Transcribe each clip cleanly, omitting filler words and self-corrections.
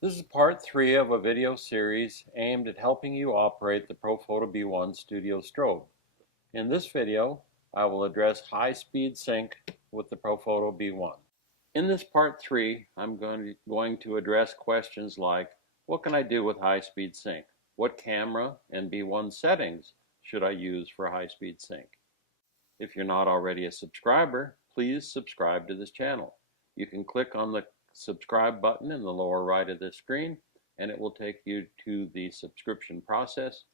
This is part 3 of a video series aimed at helping you operate the Profoto B1 Studio Strobe. In this video, I will address high-speed sync with the Profoto B1. In this part 3, I'm going to address questions like, what can I do with high-speed sync? What camera and B1 settings should I use for high-speed sync? If you're not already a subscriber, please subscribe to this channel. You can click on the subscribe button in the lower right of the screen and it will take you to the subscription process.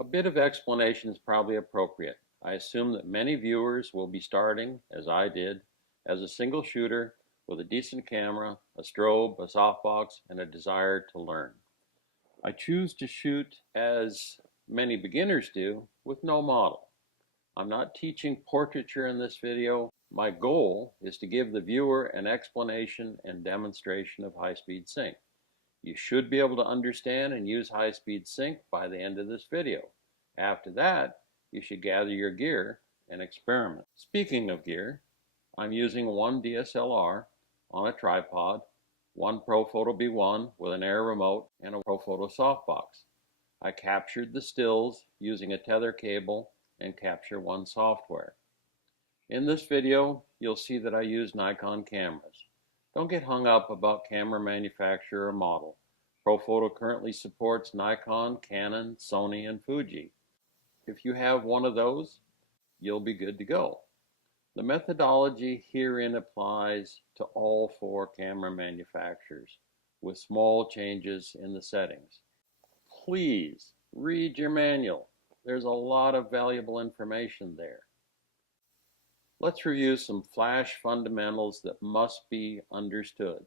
A bit of explanation is probably appropriate. I assume that many viewers will be starting, as I did, as a single shooter with a decent camera, a strobe, a softbox, and a desire to learn. I choose to shoot, as many beginners do, with no model. I'm not teaching portraiture in this video. My goal is to give the viewer an explanation and demonstration of high-speed sync. You should be able to understand and use high-speed sync by the end of this video. After that, you should gather your gear and experiment. Speaking of gear, I'm using one DSLR on a tripod, one Profoto B1 with an air remote, and a Profoto softbox. I captured the stills using a tether cable and Capture One software. In this video, you'll see that I use Nikon cameras. Don't get hung up about camera manufacturer or model. Profoto currently supports Nikon, Canon, Sony, and Fuji. If you have one of those, you'll be good to go. The methodology herein applies to all 4 camera manufacturers with small changes in the settings. Please read your manual. There's a lot of valuable information there. Let's review some flash fundamentals that must be understood.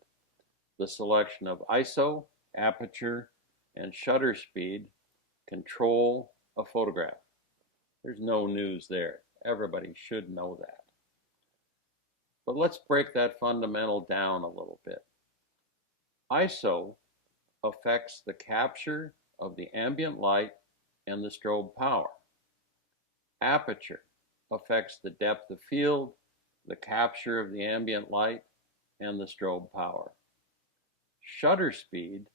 The selection of ISO, aperture, and shutter speed control a photograph. There's no news there. Everybody should know that. But let's break that fundamental down a little bit. ISO affects the capture of the ambient light and the strobe power. Aperture affects the depth of field, the capture of the ambient light, and the strobe power. Shutter speed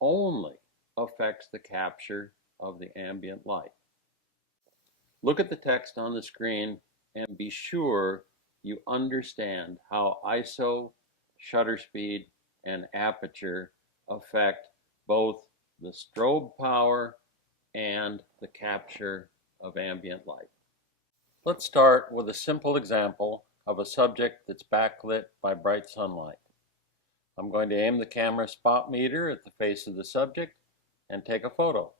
only affects the capture of the ambient light. Look at the text on the screen and be sure you understand how ISO, shutter speed, and aperture affect both the strobe power and the capture of ambient light. Let's start with a simple example of a subject that's backlit by bright sunlight. I'm going to aim the camera spot meter at the face of the subject and take a photo.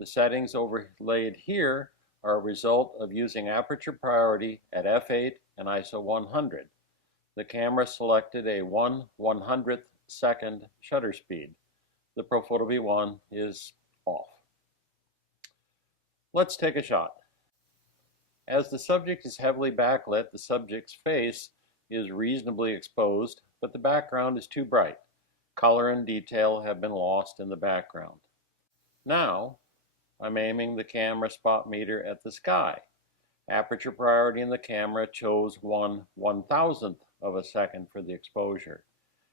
The settings overlaid here are a result of using aperture priority at f8 and ISO 100. The camera selected a 1/100th second shutter speed. The Profoto B1 is off. Let's take a shot. As the subject is heavily backlit, the subject's face is reasonably exposed, but the background is too bright. Color and detail have been lost in the background. Now, I'm aiming the camera spot meter at the sky. Aperture priority in the camera chose 1/1000th of a second for the exposure.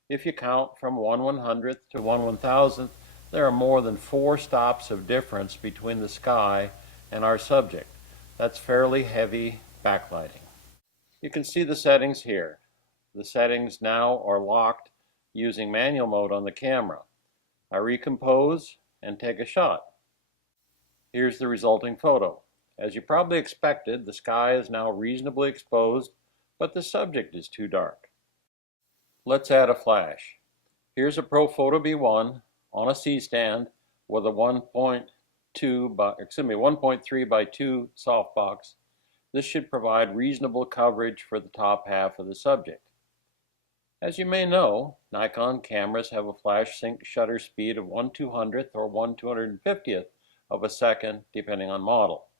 If you count from 1/100th to 1/1000th, there are more than 4 stops of difference between the sky and our subject. That's fairly heavy backlighting. You can see the settings here. The settings now are locked using manual mode on the camera. I recompose and take a shot. Here's the resulting photo. As you probably expected, the sky is now reasonably exposed, but the subject is too dark. Let's add a flash. Here's a Profoto B1 on a C-stand with a 1.3 by 2 softbox. This should provide reasonable coverage for the top half of the subject. As you may know, Nikon cameras have a flash sync shutter speed of 1/200th or 1/250th of a second, depending on model.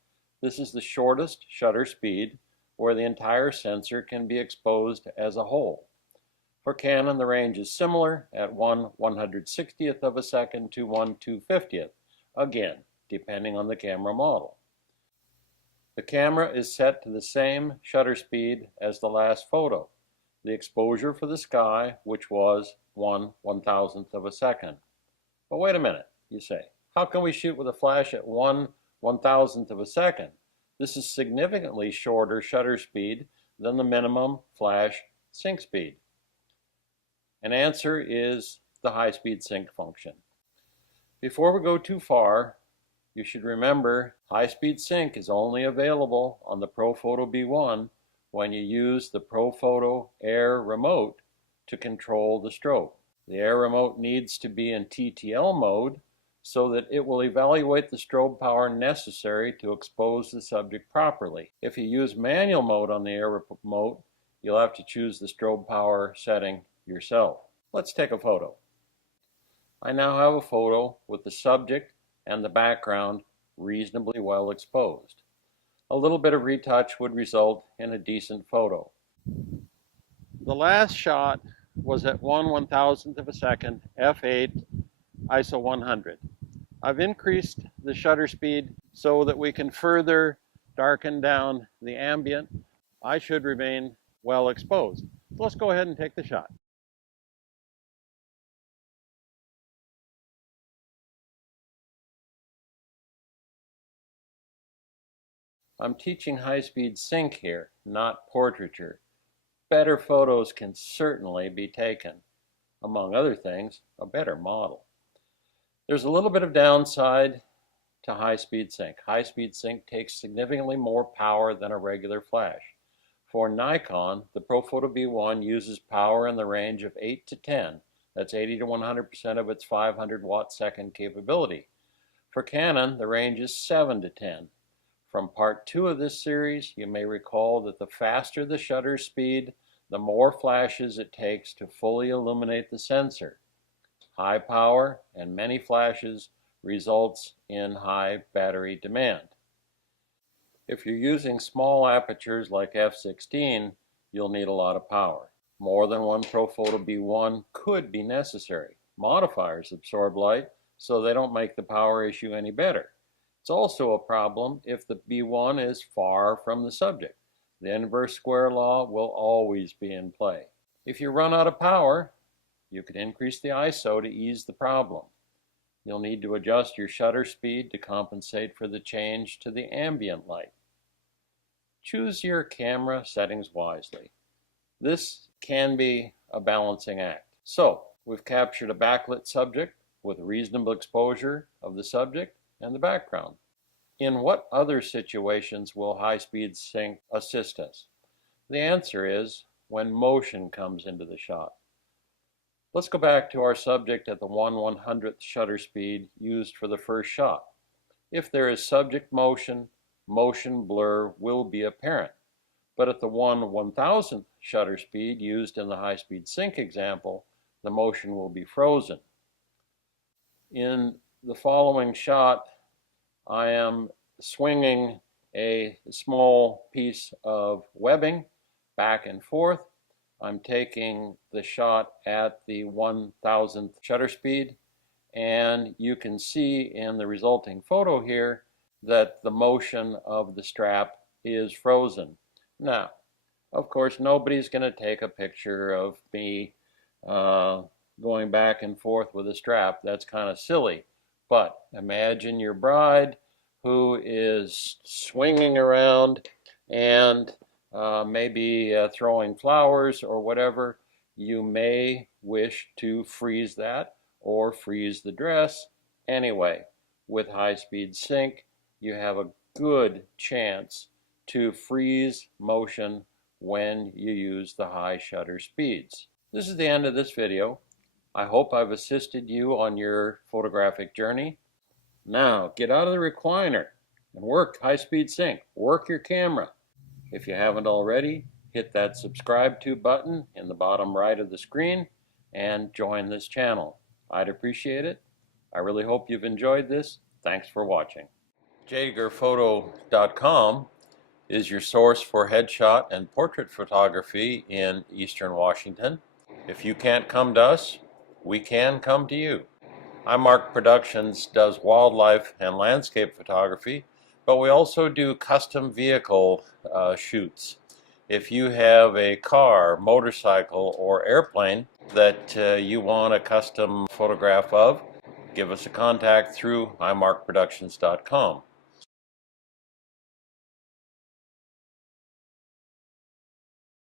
This is the shortest shutter speed where the entire sensor can be exposed as a whole. For Canon, the range is similar at 1/160th of a second to 1/250th, again, depending on the camera model. The camera is set to the same shutter speed as the last photo. The exposure for the sky, which was 1/1000th of a second. But wait a minute, you say. How can we shoot with a flash at 1/1000th of a second? This is significantly shorter shutter speed than the minimum flash sync speed. An answer is the high-speed sync function. Before we go too far, you should remember high-speed sync is only available on the Profoto B1 when you use the Profoto Air remote to control the strobe. The Air remote needs to be in TTL mode so that it will evaluate the strobe power necessary to expose the subject properly. If you use manual mode on the Air remote, you'll have to choose the strobe power setting yourself. Let's take a photo. I now have a photo with the subject and the background reasonably well exposed. A little bit of retouch would result in a decent photo. The last shot was at 1/1000th of a second, f8, ISO 100. I've increased the shutter speed so that we can further darken down the ambient. I should remain well exposed. Let's go ahead and take the shot. I'm teaching high-speed sync here, not portraiture. Better photos can certainly be taken. Among other things, a better model. There's a little bit of downside to high-speed sync. High-speed sync takes significantly more power than a regular flash. For Nikon, the Profoto B1 uses power in the range of 8 to 10. That's 80 to 100% of its 500 watt-second capability. For Canon, the range is 7 to 10. From part 2 of this series, you may recall that the faster the shutter speed, the more flashes it takes to fully illuminate the sensor. High power and many flashes results in high battery demand. If you're using small apertures like f/16, you'll need a lot of power. More than one Profoto B1 could be necessary. Modifiers absorb light, so they don't make the power issue any better. It's also a problem if the B1 is far from the subject. The inverse square law will always be in play. If you run out of power, you can increase the ISO to ease the problem. You'll need to adjust your shutter speed to compensate for the change to the ambient light. Choose your camera settings wisely. This can be a balancing act. So, we've captured a backlit subject with reasonable exposure of the subject and the background. In what other situations will high-speed sync assist us? The answer is when motion comes into the shot. Let's go back to our subject at the 1/100th shutter speed used for the first shot. If there is subject motion, motion blur will be apparent. But at the 1/1000th shutter speed used in the high-speed sync example, the motion will be frozen. In the following shot, I am swinging a small piece of webbing back and forth. I'm taking the shot at the 1/1000th shutter speed, and you can see in the resulting photo here that the motion of the strap is frozen. Now, of course, nobody's going to take a picture of me going back and forth with a strap. That's kind of silly. But imagine your bride who is swinging around and maybe throwing flowers or whatever. You may wish to freeze that or freeze the dress. Anyway, with high-speed sync, you have a good chance to freeze motion when you use the high shutter speeds. This is the end of this video. I hope I've assisted you on your photographic journey. Now, get out of the recliner and work high-speed sync. Work your camera. If you haven't already, hit that subscribe to button in the bottom right of the screen and join this channel. I'd appreciate it. I really hope you've enjoyed this. Thanks for watching. JagerPhoto.com is your source for headshot and portrait photography in Eastern Washington. If you can't come to us, we can come to you. iMark Productions does wildlife and landscape photography, but we also do custom vehicle shoots. If you have a car, motorcycle, or airplane that you want a custom photograph of, give us a contact through imarkproductions.com.